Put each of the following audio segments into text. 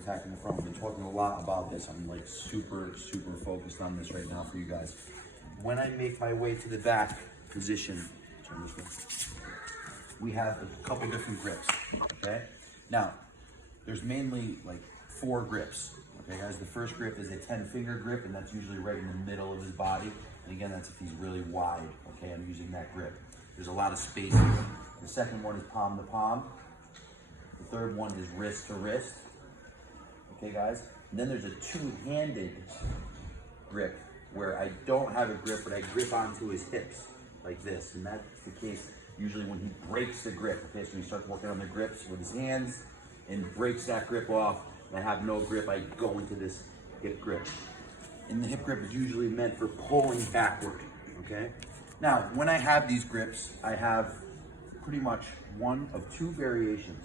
attacking the front. We've been talking a lot about this. I'm like super focused on this right now for you guys. When I make my way to the back position, turn this way, we have a couple different grips, okay? Now, there's mainly like 4 grips, okay guys? The first grip is a 10-finger grip, and that's usually right in the middle of his body. And again, that's if he's really wide, okay? I'm using that grip. There's a lot of space here. The second one is palm to palm. The third one is wrist to wrist, okay guys? And then there's a 2-handed grip where I don't have a grip, but I grip onto his hips like this. And that's the case usually when he breaks the grip, okay? So he starts working on the grips with his hands and breaks that grip off, and I have no grip, I go into this hip grip. And the hip grip is usually meant for pulling backward, okay? Now, when I have these grips, I have pretty much one of 2 variations.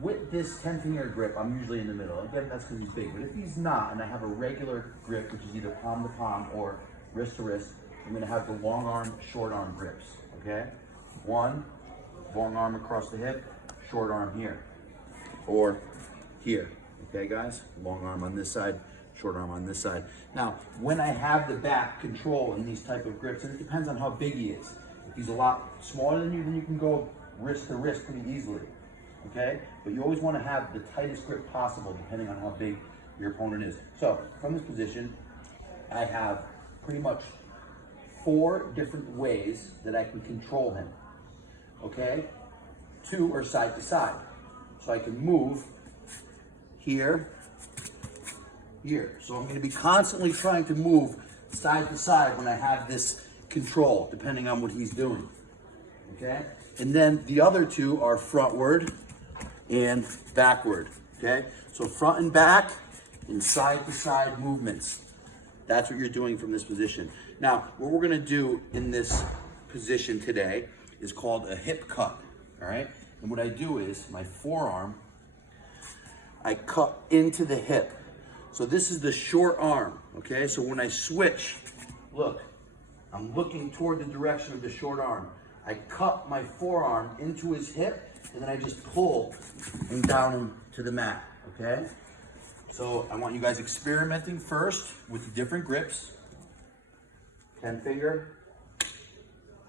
With this 10-finger grip, I'm usually in the middle. Again, that's because he's big. But if he's not, and I have a regular grip, which is either palm to palm or wrist to wrist, I'm gonna have the long arm, short arm grips, okay? One, long arm across the hip, short arm here. Or here, okay guys? Long arm on this side, short arm on this side. Now, when I have the back control in these type of grips, and it depends on how big he is. If he's a lot smaller than you, then you can go wrist to wrist pretty easily, okay? But you always wanna have the tightest grip possible depending on how big your opponent is. So, from this position, I have pretty much 4 different ways that I can control him, okay? 2 are side to side. So I can move here, here. So I'm gonna be constantly trying to move side to side when I have this control, depending on what he's doing, okay? And then the other 2 are frontward and backward, okay? So front and back and side to side movements. That's what you're doing from this position. Now, what we're gonna do in this position today is called a hip cut, all right? And what I do is, my forearm, I cut into the hip. So this is the short arm, okay? So when I switch, look, I'm looking toward the direction of the short arm. I cut my forearm into his hip, and then I just pull him down to the mat, okay? So I want you guys experimenting first with the different grips. 10-finger,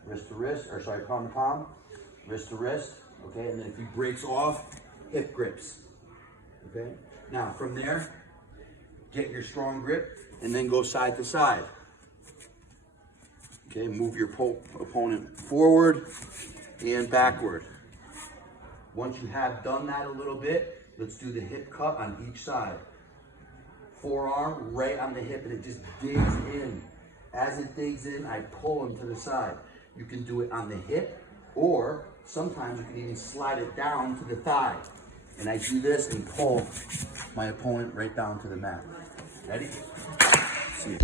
wrist to wrist, or sorry, palm to palm, wrist to wrist, okay? And then if he breaks off, hip grips, okay? Now from there, get your strong grip and then go side to side. Okay, move your opponent forward and backward. Once you have done that a little bit, let's do the hip cut on each side. Forearm right on the hip, and it just digs in. As it digs in, I pull him to the side. You can do it on the hip, or sometimes you can even slide it down to the thigh. And I do this and pull my opponent right down to the mat. Ready? See you.